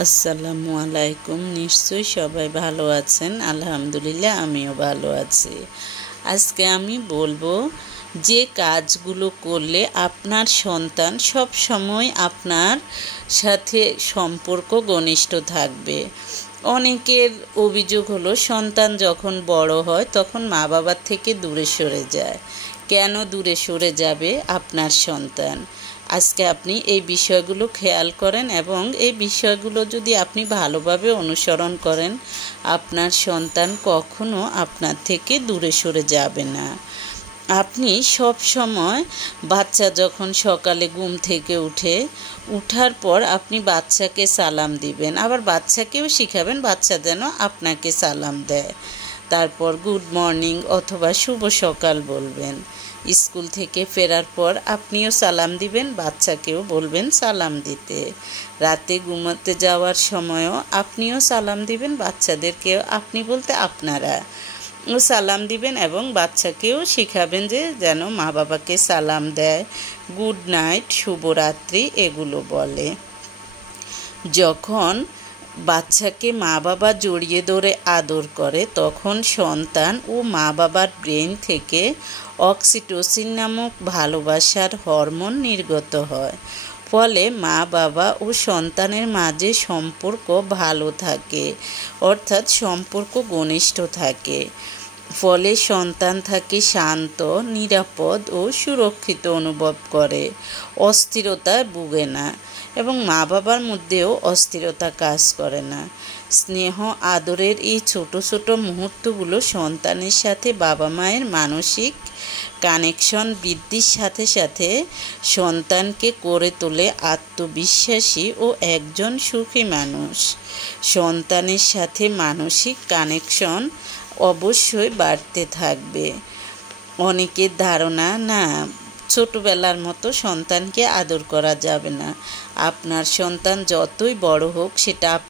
আসসালামু আলাইকুম। নিশ্চয়ই সবাই ভালো আছেন। আলহামদুলিল্লাহ আমিও ভালো আছি। আজকে আমি বলবো যে কাজগুলো করলে আপনার সন্তান সব সময় আপনার সাথে সম্পর্ক ঘনিষ্ঠ থাকবে। অনেকের অভিযোগ হলো সন্তান যখন বড় হয় তখন মা বাবার থেকে দূরে সরে যায়। কেন দূরে সরে যাবে আপনার সন্তান? আজকে আপনি এই বিষয়গুলো খেয়াল করেন এবং এই বিষয়গুলো যদি আপনি ভালোভাবে অনুসরণ করেন, আপনার সন্তান কখনো আপনার থেকে দূরে সরে যাবে না। আপনি সব সময় বাচ্চা যখন সকালে ঘুম থেকে উঠার পর আপনি বাচ্চাকে সালাম দিবেন, আবার বাচ্চাকেও শিখাবেন বাচ্চা যেন আপনাকে সালাম দেয়। তারপর গুড মর্নিং অথবা শুভ সকাল বলবেন। স্কুল থেকে ফেরার পর আপনিও সালাম দিবেন, বাচ্চাকেও বলবেন সালাম দিতে। রাতে ঘুমাতে যাওয়ার সময়ও আপনিও সালাম দিবেন, বাচ্চাদেরকেও আপনি বলতে আপনারা সালাম দিবেন এবং বাচ্চাকেও শিখাবেন যে যেন মা বাবাকে সালাম দেয়, গুড নাইট, শুভরাত্রি এগুলো বলে। যখন বাচ্চাকে মা বাবা জড়িয়ে ধরে আদর করে তখন সন্তান ও মা বাবার ব্রেন থেকে অক্সিটোসিন নামক ভালোবাসার হরমোন নির্গত হয়। ফলে মা বাবা ও সন্তানের মাঝে সম্পর্ক ভালো থাকে, অর্থাৎ সম্পর্ক ঘনিষ্ঠ থাকে। ফলে সন্তান থাকে শান্ত, নিরাপদ ও সুরক্ষিত অনুভব করে, অস্থিরতায় ভুগে না এবং মা বাবার মধ্যেও অস্থিরতা কাজ করে না। স্নেহ আদরের এই ছোট ছোট মুহূর্তগুলো সন্তানের সাথে বাবা মায়ের মানসিক কানেকশন বৃদ্ধির সাথে সাথে সন্তানকে করে তোলে আত্মবিশ্বাসী ও একজন সুখী মানুষ। সন্তানের সাথে মানসিক কানেকশন অবশ্যই বাড়তে থাকবে। অনেকের ধারণা না, ছোটবেলার মতো সন্তানকে আদর করা যাবে না। আপনার সন্তান যতই বড় হোক সেটা